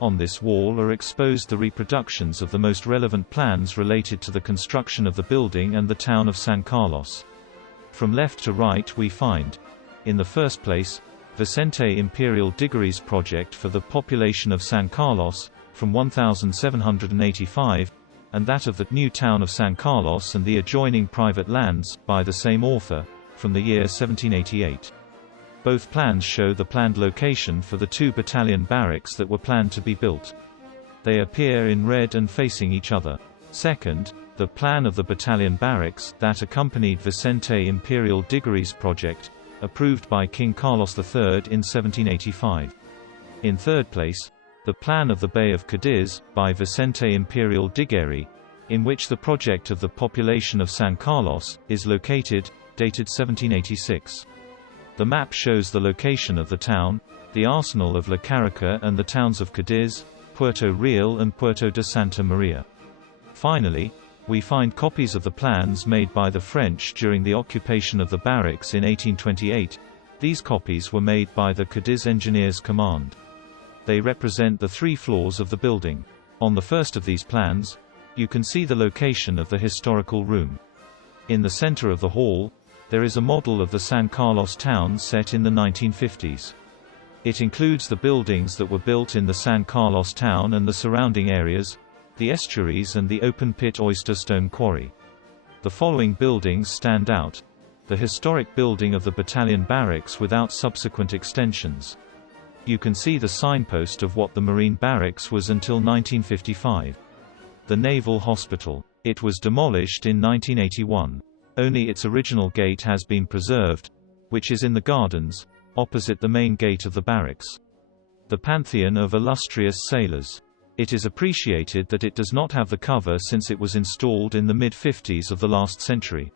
On this wall are exposed the reproductions of the most relevant plans related to the construction of the building and the town of San Carlos. From left to right we find, in the first place, Vicente Imperial Diggories project for the population of San Carlos, from 1785, and that of the new town of San Carlos and the adjoining private lands, by the same author, from the year 1788. Both plans show the planned location for the 2 battalion barracks that were planned to be built. They appear in red and facing each other. Second, the plan of the battalion barracks, that accompanied Vicente Imperial Diggories project, approved by King Carlos III in 1785. In third place, the plan of the Bay of Cadiz, by Vicente Imperial Diggory, in which the project of the population of San Carlos is located, dated 1786. The map shows the location of the town, the arsenal of La Carraca and the towns of Cadiz, Puerto Real and Puerto de Santa Maria. Finally, we find copies of the plans made by the French during the occupation of the barracks in 1828. These copies were made by the Cadiz Engineers Command. They represent the 3 floors of the building. On the first of these plans, you can see the location of the historical room. In the center of the hall, there is a model of the San Carlos town set in the 1950s. It includes the buildings that were built in the San Carlos town and the surrounding areas, the estuaries and the open-pit oyster stone quarry. The following buildings stand out. The historic building of the battalion barracks without subsequent extensions. You can see the signpost of what the Marine barracks was until 1955. The Naval Hospital. It was demolished in 1981. Only its original gate has been preserved, which is in the gardens, opposite the main gate of the barracks. The Pantheon of Illustrious Sailors. It is appreciated that it does not have the cover since it was installed in the mid-50s of the last century.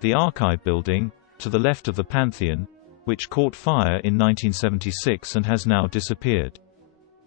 The Archive Building, to the left of the Pantheon, which caught fire in 1976 and has now disappeared.